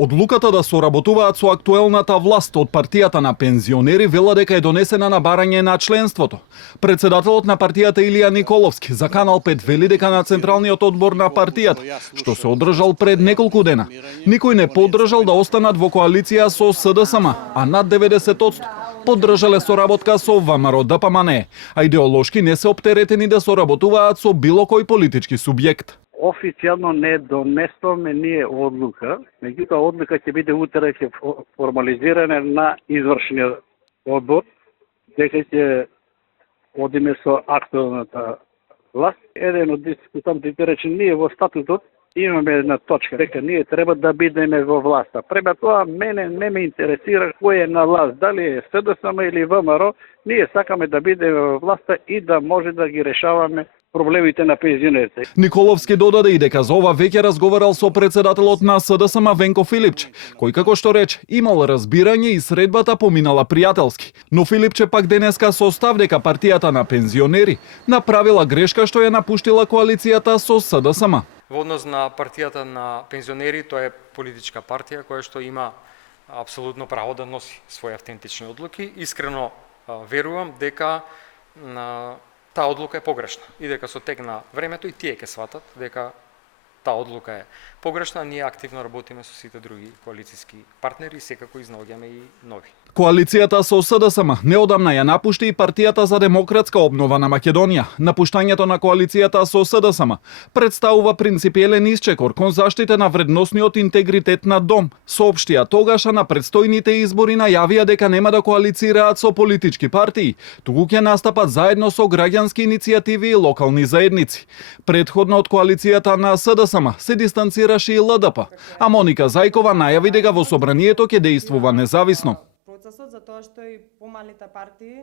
Одлуката да соработуваат со актуелната власт од партијата на пензионери вела дека е донесена на барање на членството. Председателот на партијата Илија Николовски за Канал 5 вели дека на централниот одбор на партијата, што се одржал пред неколку дена, никој не поддржал да останат во коалиција со СДСМ, а над 90% поддржале соработка со ВМРО ДПМН, а идеолошки не се оптеретени да соработуваат со било кој политички субјект. Официјално не донесуваме ние одлука, меѓутоа одлука ќе биде утре ќе формализиране на извршниот одбор, дека ќе одиме со актуелната власт. Еден од дискутантите рече, ние во статутот имаме една точка, дека ние треба да бидеме во власта. Према тоа мене не ме интересира кој е на власт, дали е СДСМ или ВМРО, ние сакаме да бидеме во власта и да може да ги решаваме проблемите на пензионерите. Николовски додаде и дека за ова веќе разговарал со председателот на СДСМ Венко Филипче, кој како што рече имал разбирање и средбата поминала пријателски. Но Филипче пак денеска состав дека партијата на пензионери направила грешка што ја напуштила коалицијата со СДСМ. Во однос на партијата на пензионери, тоа е политичка партија која што има апсолутно право да носи своји автентични одлуки. Искрено верувам дека таа одлука е погрешна и дека со тек на времето и тие ќе сватат дека таа одлука е погрешна. Ние активно работиме со сите други коалициски партнери и секако изнаоѓаме и нови. Коалицијата со СДСМ неодамна ја напушти и партијата за демократска обнова на Македонија. Напуштањето на коалицијата со СДСМ представува принципиелен исчекор кон заштита на вредносниот интегритет на Дом. Соопштија тогаша на предстојните избори најавија дека нема да коалицираат со политички партии, туку ќе настапат заедно со граѓански иницијативи и локални заедници. Предходно од коалицијата на СДСМ се дистанцираше и ЛДП, а Моника Зајкова најави дека во собранието ќе действува независно. Процесот за тоа што и помалите партии